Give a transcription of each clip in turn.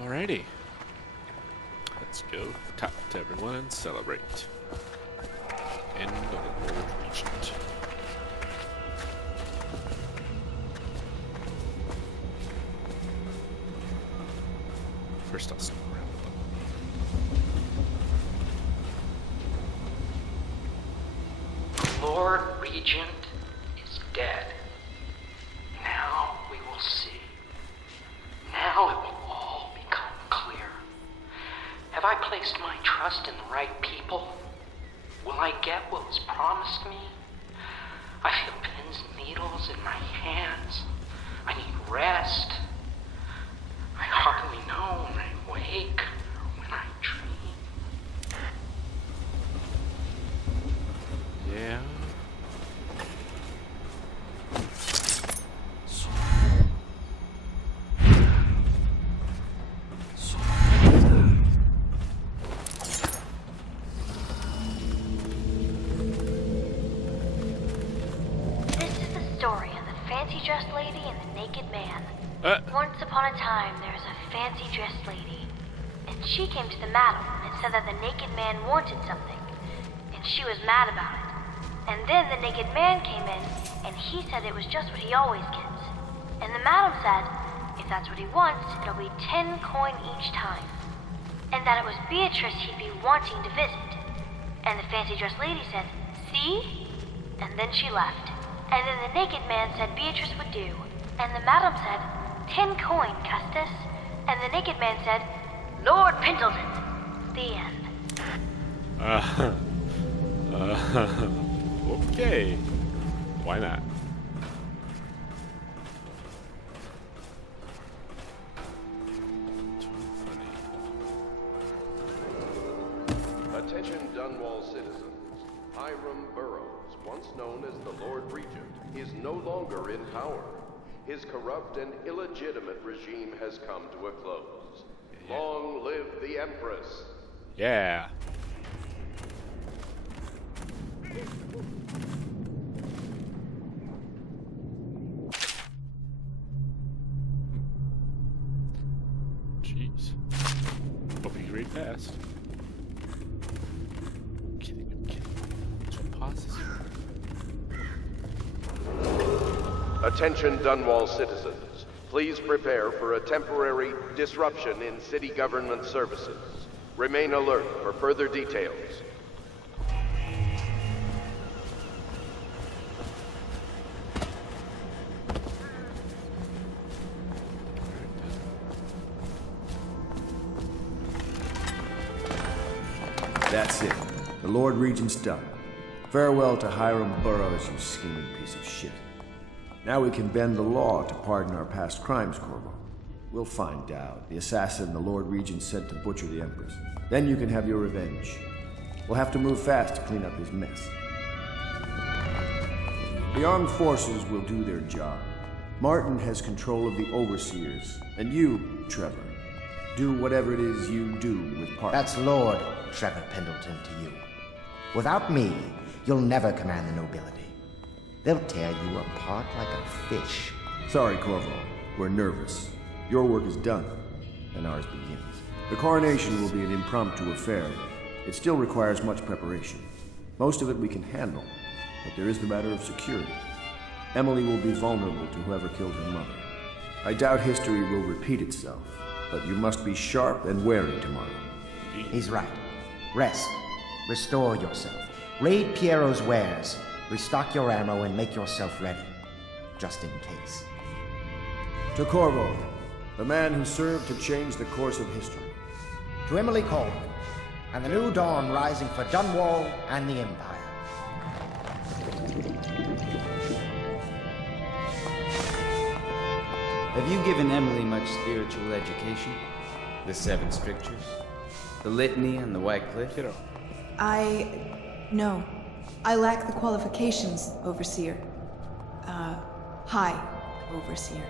Alrighty. Let's go talk to everyone and celebrate. End of the World Regent. First I'll snoop around with them. Lord Regent is dead. Now we will see. Now it will all become clear. Have I placed my trust in the right people? Will I get what was promised me? I feel pins and needles in my hands. I need rest. I hardly know when I wake or when I dream. Yeah. This is the story of the fancy-dressed lady and the naked man. Once upon a time, there was a fancy-dressed lady, and she came to the madam and said that the naked man wanted something, and she was mad about it. And then the naked man came in, and he said it was just what he always gets. And the madam said, if that's what he wants, it'll be 10 coin each time. And that it was Beatrice he'd be wanting to visit. And the fancy-dressed lady said, see? And then she left. And then the naked man said Beatrice would do. And the madam said, 10 coin, Custis. And the naked man said, Lord Pendleton. The end. Okay. Why not? Too funny. Attention Dunwall citizens. Hiram Burroughs, once known as the Lord Regent, is no longer in power. His corrupt and illegitimate regime has come to a close. Long live the Empress! Yeah. Jeez. Hope you read fast. I'm kidding. That's what pauses. Attention Dunwall citizens. Please prepare for a temporary disruption in city government services. Remain alert for further details. That's it. The Lord Regent's done. Farewell to Hiram Burroughs, you scheming piece of shit. Now we can bend the law to pardon our past crimes, Corvo. We'll find out the assassin the Lord Regent sent to butcher the Empress. Then you can have your revenge. We'll have to move fast to clean up his mess. The armed forces will do their job. Martin has control of the overseers, and you, Trevor, do whatever it is you do with Parker. That's Lord Trevor Pendleton to you. Without me, you'll never command the nobility. They'll tear you apart like a fish. Sorry, Corvo. We're nervous. Your work is done, and ours begins. The coronation will be an impromptu affair. It still requires much preparation. Most of it we can handle, but there is the matter of security. Emily will be vulnerable to whoever killed her mother. I doubt history will repeat itself, but you must be sharp and wary tomorrow. He's right. Rest. Restore yourself. Raid Piero's wares. Restock your ammo and make yourself ready. Just in case. To Corvo, the man who served to change the course of history. To Emily Coleman, and the new dawn rising for Dunwall and the Empire. Have you given Emily much spiritual education? The Seven Strictures? The Litany and the White Cliff? No. I lack the qualifications, Overseer. High Overseer.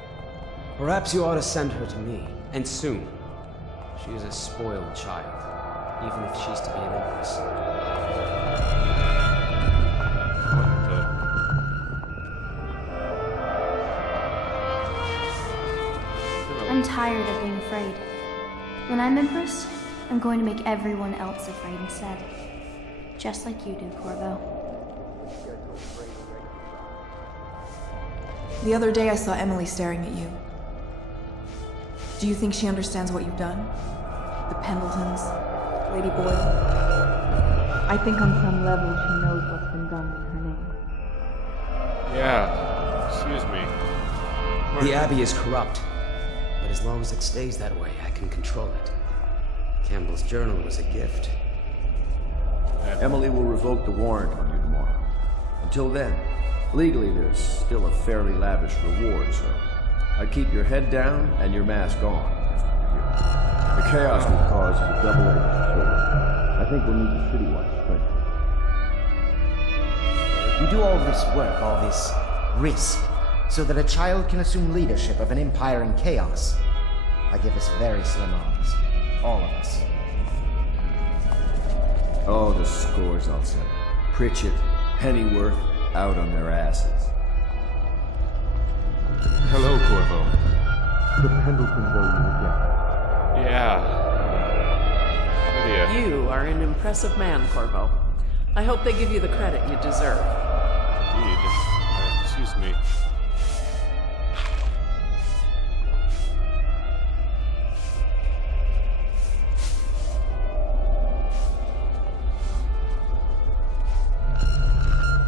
Perhaps you ought to send her to me, and soon. She is a spoiled child, even if she's to be an empress. I'm tired of being afraid. When I'm Empress, I'm going to make everyone else afraid instead. Just like you do, Corvo. The other day I saw Emily staring at you. Do you think she understands what you've done? The Pendletons, Lady Boyle? I think on some level she knows what's been done in her name. Yeah. Excuse me. The Abbey is corrupt, but as long as it stays that way, I can control it. Campbell's journal was a gift. Emily will revoke the warrant on you tomorrow. Until then, legally there's still a fairly lavish reward, so I'd keep your head down and your mask on. The chaos we've caused is a double-edged sword. I think we'll need the citywide strength. You do all this work, all this risk, so that a child can assume leadership of an empire in chaos. I give us very slim odds. All of us. Oh, the scores I'll settle. Pritchett, Pennyworth, out on their asses. Hello, Corvo. The Pendletons owe you again. Yeah. Lydia. You are an impressive man, Corvo. I hope they give you the credit you deserve. Indeed. Excuse me.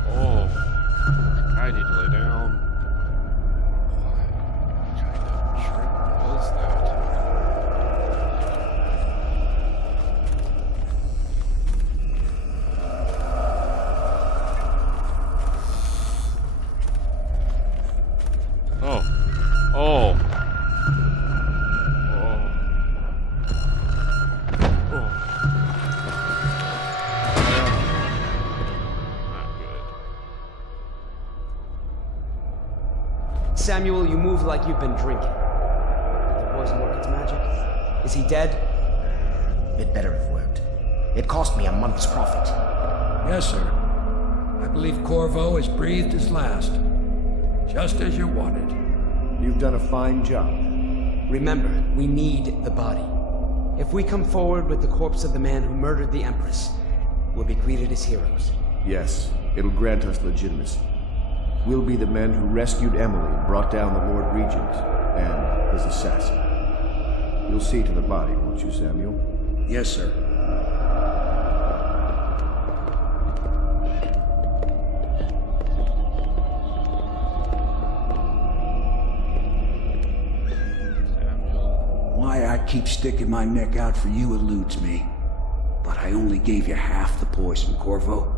Oh, I need to lay down. What kind of shrimp was that? Oh. Oh. Oh. Oh. Not good. Samuel, you move like you've been drinking. Did the poison work its magic? Is he dead? It better have worked. It cost me a month's profit. Yes, sir. I believe Corvo has breathed his last. Just as you wanted. You've done a fine job. Remember, we need the body. If we come forward with the corpse of the man who murdered the Empress, we'll be greeted as heroes. Yes, it'll grant us legitimacy. We'll be the men who rescued Emily and brought down the Lord Regent and his assassin. You'll see to the body, won't you, Samuel? Yes, sir. Why I keep sticking my neck out for you eludes me. But I only gave you half the poison, Corvo.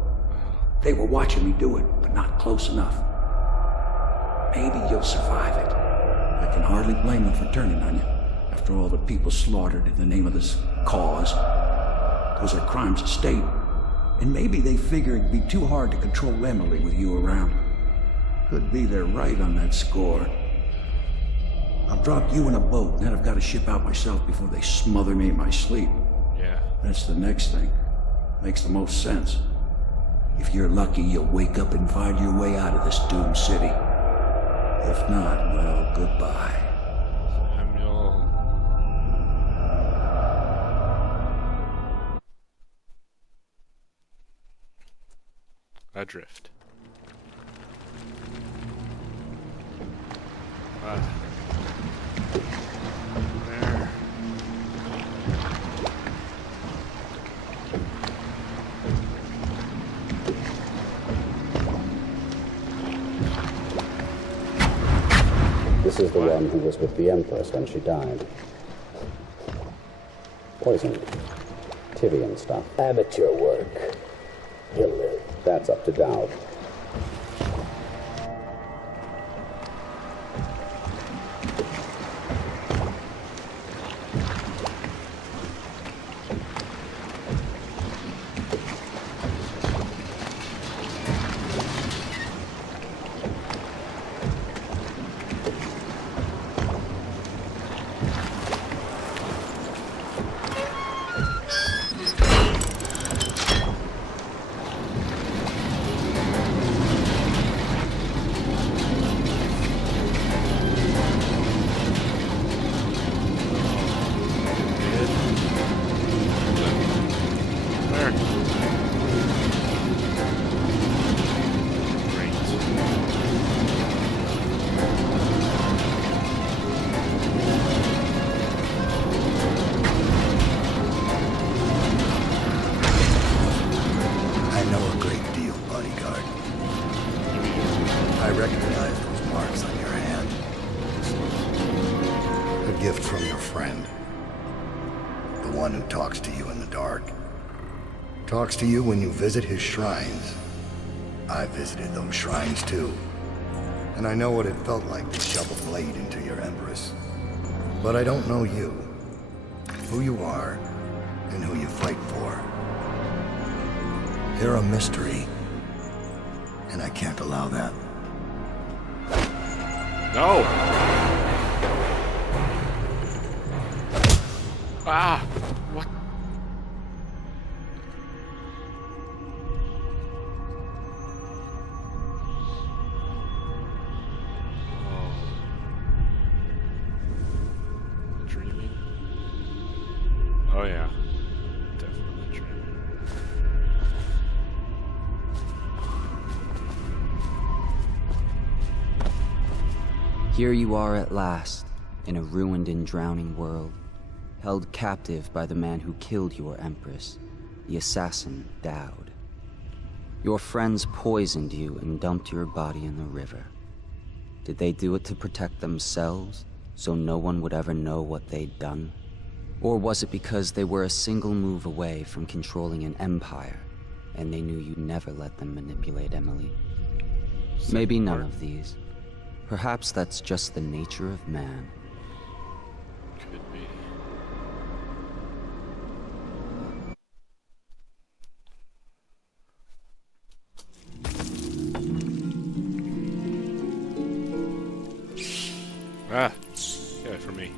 They were watching me do it, but not close enough. Maybe you'll survive it. I can hardly blame them for turning on you, after all the people slaughtered in the name of this cause. Those are crimes of state. And maybe they figure it'd be too hard to control Emily with you around. Could be they're right on that score. I'll drop you in a boat, and then I've got to ship out myself before they smother me in my sleep. Yeah. That's the next thing. Makes the most sense. If you're lucky, you'll wake up and find your way out of this doomed city. If not, well, goodbye. Samuel. Adrift. There. This is the one who was with the Empress when she died. Poisoned. Tivian stuff. Amateur work. He'll live. That's up to Dowd. from your friend. The one who talks to you in the dark. Talks to you when you visit his shrines. I visited those shrines too. And I know what it felt like to shove a blade into your Empress. But I don't know you. Who you are, and who you fight for. You're a mystery. And I can't allow that. No! Ah! What? Oh. Dreaming? Oh yeah. Definitely dreaming. Here you are at last, in a ruined and drowning world, held captive by the man who killed your Empress, the assassin Dowd. Your friends poisoned you and dumped your body in the river. Did they do it to protect themselves, so no one would ever know what they'd done? Or was it because they were a single move away from controlling an empire, and they knew you'd never let them manipulate Emily? Maybe none of these. Perhaps that's just the nature of man. Could be. Ah, yeah, for me.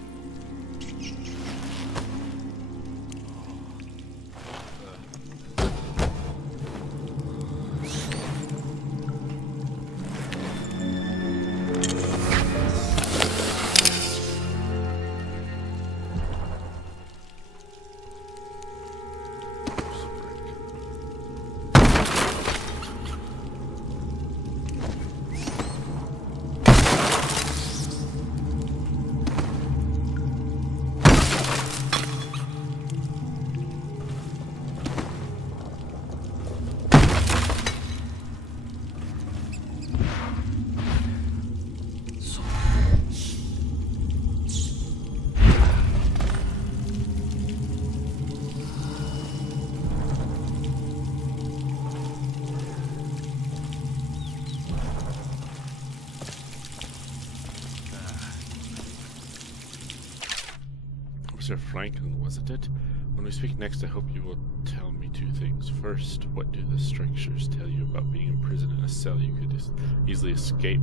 Sir Franklin, wasn't it? When we speak next, I hope you will tell me two things. First, what do the strictures tell you about being imprisoned in a cell you could easily escape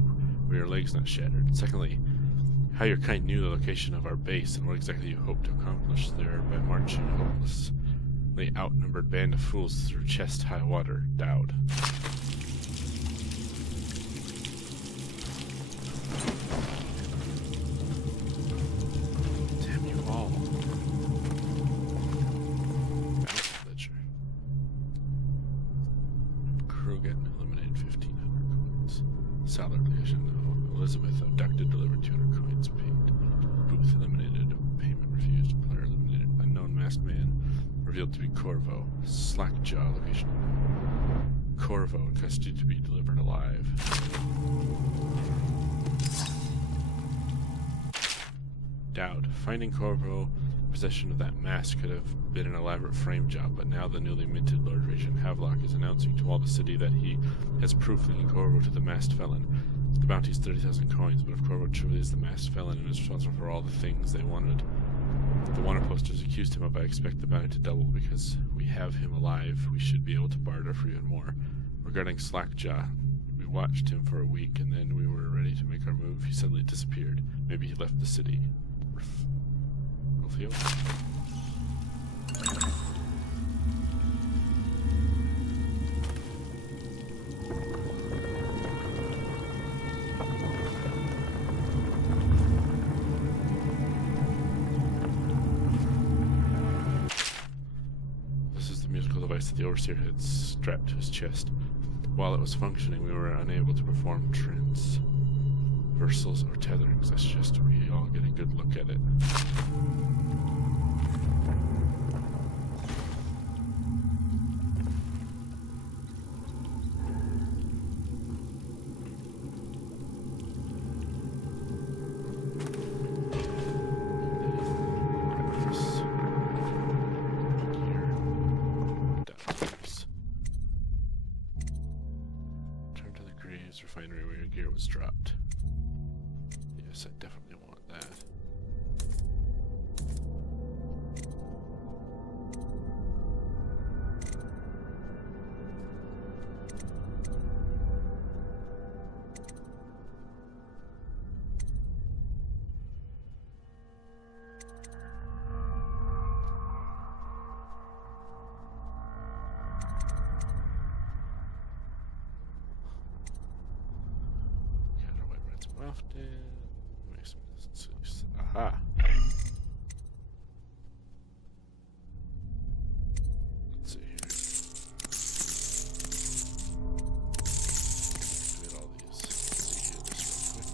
with your legs not shattered? Secondly, how your kind knew the location of our base and what exactly you hope to accomplish there by marching a hopelessly outnumbered band of fools through chest-high water. Dowd. Elizabeth abducted, delivered 200 coins, paid. Booth eliminated, payment refused. Player eliminated. Unknown masked man revealed to be Corvo. Slackjaw location. Corvo in custody to be delivered alive. Dowd. Finding Corvo in possession of that mask could have been an elaborate frame job, but now the newly minted Lord Regent Havelock is announcing to all the city that he has proof linking Corvo to the masked felon. The bounty is 30,000 coins, but if Corvo truly is the masked felon and is responsible for all the things they wanted, the wanted posters accused him of, I expect the bounty to double. Because we have him alive, we should be able to barter for even more. Regarding Slackjaw, we watched him for a week, and then we were ready to make our move. He suddenly disappeared. Maybe he left the city. Rufio? That the Overseer had strapped to his chest. While it was functioning, we were unable to perform transversals or tetherings. I suggest we all get a good look at it. was dropped. Yes, I definitely want that. Often makes me aha. Let's see here. Get all these. Let's see here this real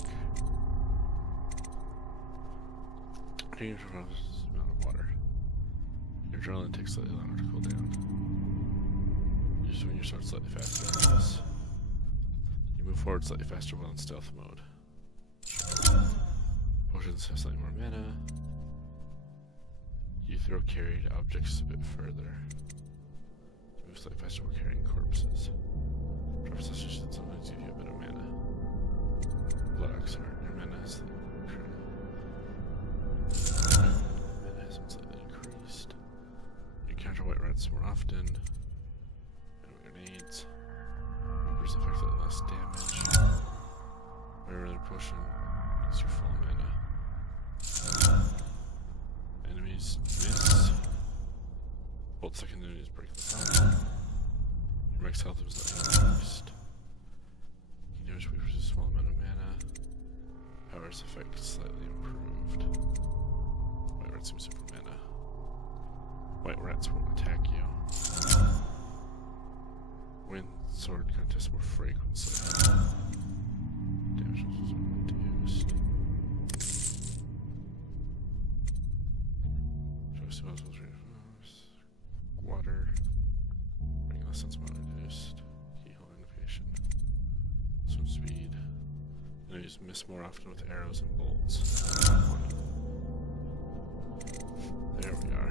quick. Change from this amount of water. Your adrenaline takes slightly longer to cool down. You swing your sword slightly faster than this. You move forward slightly faster while in stealth mode. Potions have slightly more mana. You throw carried objects a bit further. You move slightly faster while carrying corpses. Prophecies should sometimes give you a bit of mana. Blood Ox Heart. Your mana has slightly increased. You encounter white rats more often. And grenades. Reapers affect slightly less damage. Another potion gives you full mana. Enemies miss. Bolt second enemies break the power. Your max health was increased. You damage weavers a small amount of mana. Power's effect slightly improved. White rats seem super mana. White rats won't attack you. Wind sword contests more frequency. Damage was reduced. Water. Bringing less sense amount reduced. Keyhole magnification. Swim speed. Enemies miss more often with arrows and bolts. There we are.